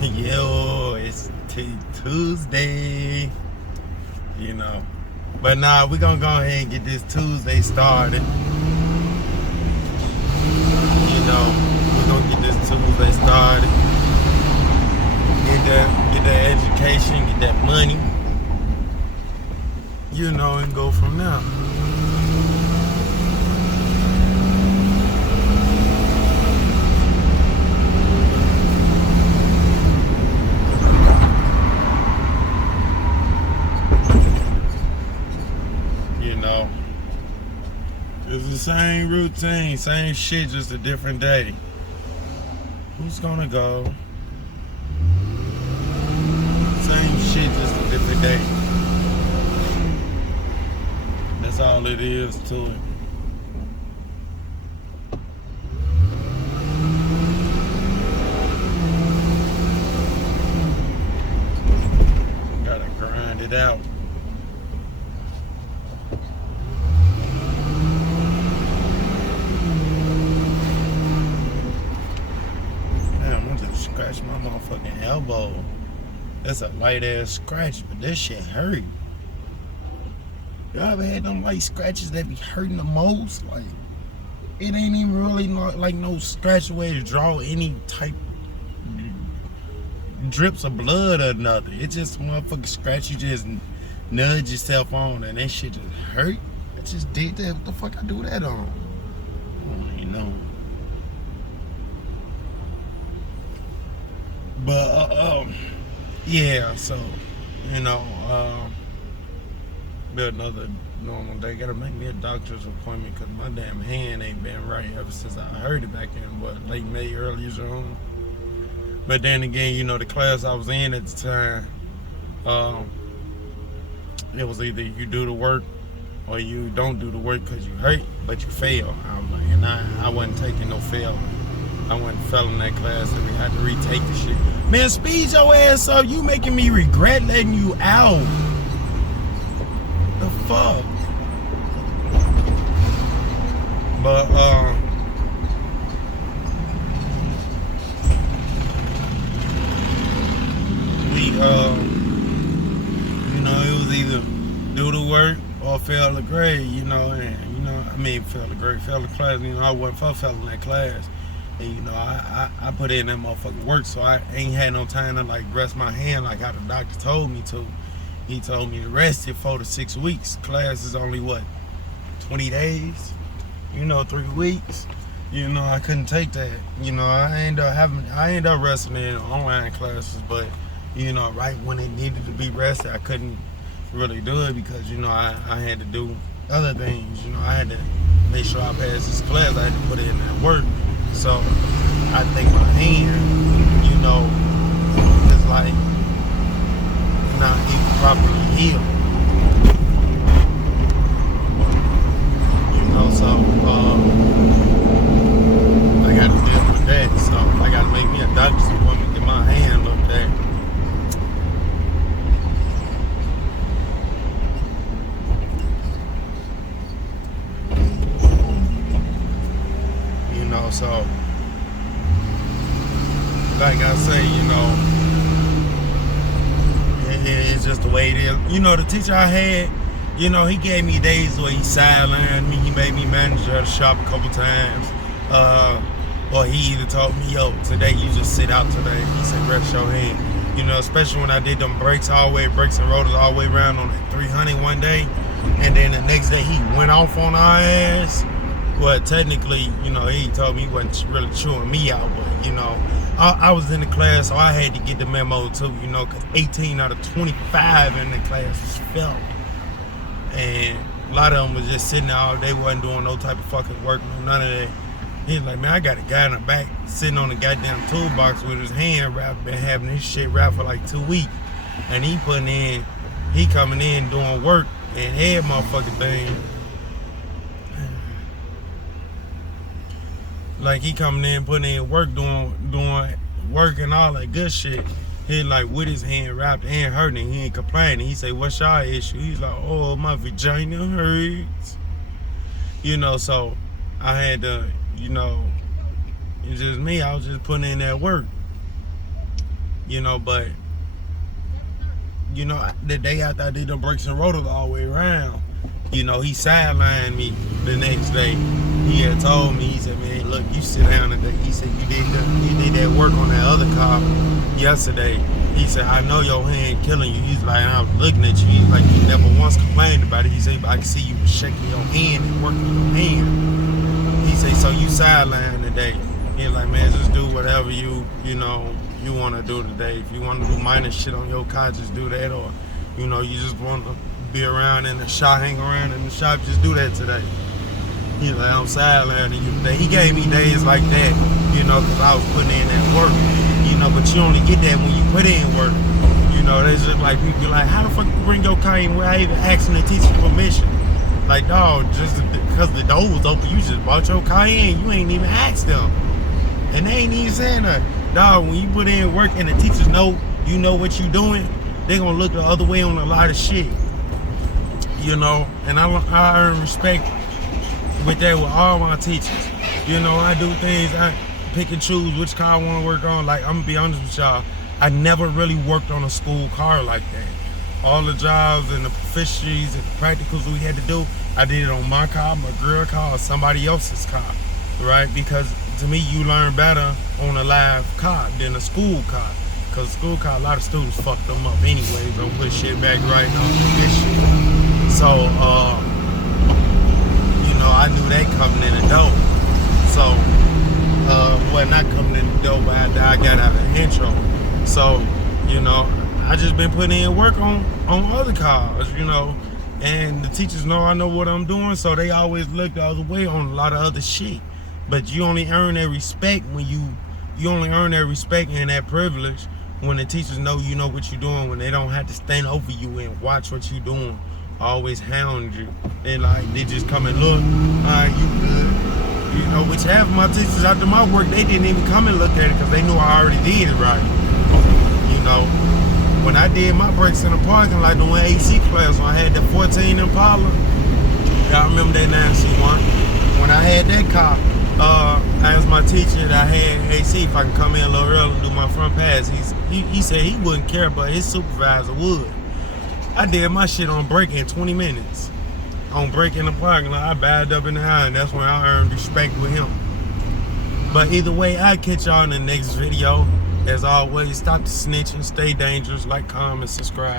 Yo, it's Tuesday, you know. But nah, we gonna go ahead and get this Tuesday started. You know, we gonna get this Tuesday started. Get the education, get that money, you know, and go from there. You know, it's the same routine, same shit, just a different day. Who's gonna go? Same shit, just a different day. That's all it is to it. Gotta grind it out. Damn, I just scratched my motherfucking elbow. That's a light ass scratch, but this shit hurt. Y'all ever had them light scratches that be hurting the most? Like, it ain't even really like no scratch way to draw any type drips of blood or nothing. It just motherfucking scratch, you just nudge yourself on and that shit just hurt. I just did that. What the fuck I do that on? I don't even know. But yeah, so you know, be another normal day. Gotta make me a doctor's appointment because my damn hand ain't been right ever since I heard it back in late May, early June. But then again, you know, the class I was in at the time, it was either you do the work or you don't do the work because you hurt, but you fail. And I wasn't taking no fail. I wasn't failing that class and we had to retake the shit. Man, speed your ass up. You making me regret letting you out. The fuck? But, you know, it was either do the work or fail the grade, you know, and, you know, I mean, fail the grade, fail the class, you know, I wasn't for failing that class. And, you know, I put in that motherfucking work, so I ain't had no time to, like, rest my hand like how the doctor told me to. He told me to rest it 4 to 6 weeks. Class is only, what, 20 days? You know, 3 weeks. You know, I couldn't take that. You know, I ended up resting in online classes, but, you know, right when it needed to be rested, I couldn't really do it because, you know, I had to do other things. You know, I had to make sure I passed this class. I had to put in that work. So I think my hand, you know, is like not even properly healed. You know, so I got to deal with that. So I got to make me a doctor's appointment, get my hand looked at. You know, so like I say, you know, it's just the way it is. You know, the teacher I had, you know, he gave me days where he sidelined me. He made me manager of the shop a couple times. Or he either told me, yo, today you just sit out today. He said, rest your hand. You know, especially when I did them brakes and rotors all the way around on that 300 one day. And then the next day he went off on our ass. Well, technically, you know, he told me he wasn't really chewing me out, but, you know, I was in the class, so I had to get the memo too, you know, because 18 out of 25 in the class was failed. And a lot of them was just sitting there all day, wasn't doing no type of fucking work, none of that. He's like, man, I got a guy in the back sitting on the goddamn toolbox with his hand wrapped, been having this shit wrapped for like 2 weeks. And he coming in doing work and head motherfucking thing. Like he coming in, putting in work, doing work and all that good shit. He like with his hand wrapped and hurting. He ain't complaining. He say, "What's your issue?" He's like, "Oh, my vagina hurts." You know, so I had to, you know, it's just me. I was just putting in that work. you know, but you know, the day after I did the brakes and rotors all the way around, you know, he sidelined me the next day. He had told me, he said, man, look, you sit down today. He said, you did that work on that other car yesterday. He said, I know your hand killing you. He's like, I was looking at you. He's like, you never once complained about it. He said, but I can see you shaking your hand and working your hand. He said, so you sidelined today. He's like, man, just do whatever you want to do today. If you want to do minor shit on your car, just do that. Or, you know, you just want to be around in the shop, hang around in the shop, just do that today. He's like, I'm sidelining you today. He gave me days like that, you know, because I was putting in that work, you know, but you only get that when you put in work. You know, there's just like people be like, how the fuck you bring your car in without even asking the teacher permission? Like, dog, just because the door was open, you just brought your car in, you ain't even asked them. And they ain't even saying that. Dog, when you put in work and the teachers know you know what you doing, they gonna look the other way on a lot of shit. You know, and I earn respect with that with all my teachers. You know, I do things, I pick and choose which car I want to work on. Like, I'm gonna be honest with y'all, I never really worked on a school car like that. All the jobs and the proficiencies and the practicals we had to do, I did it on my car, my girl car, or somebody else's car, right? Because to me, you learn better on a live car than a school car. Because a school car, a lot of students fuck them up anyway. Don't put shit back right on this shit. So, you know, I knew that coming in the door. So, well, not coming in the door, but after I got out of the intro. So, you know, I just been putting in work on other cars, you know. And the teachers know I know what I'm doing, so they always look the other way on a lot of other shit. But you only earn that respect when you only earn that respect and that privilege when the teachers know you know what you're doing, when they don't have to stand over you and watch what you're doing, always hound you. They just come and look, all right, you good. You know, which half of my teachers after my work, they didn't even come and look at it because they knew I already did it right. You know, when I did my brakes in the parking lot doing AC class, when I had the 14 Impala, y'all remember that 9C1? When I had that car, I asked my teacher that I had AC if I can come in a little early and do my front pass. He said he wouldn't care, but his supervisor would. I did my shit on break in 20 minutes. On break in the parking lot, I bagged up in the house, and that's when I earned respect with him. But either way, I'll catch y'all in the next video. As always, stop the snitching, stay dangerous, like, comment, subscribe.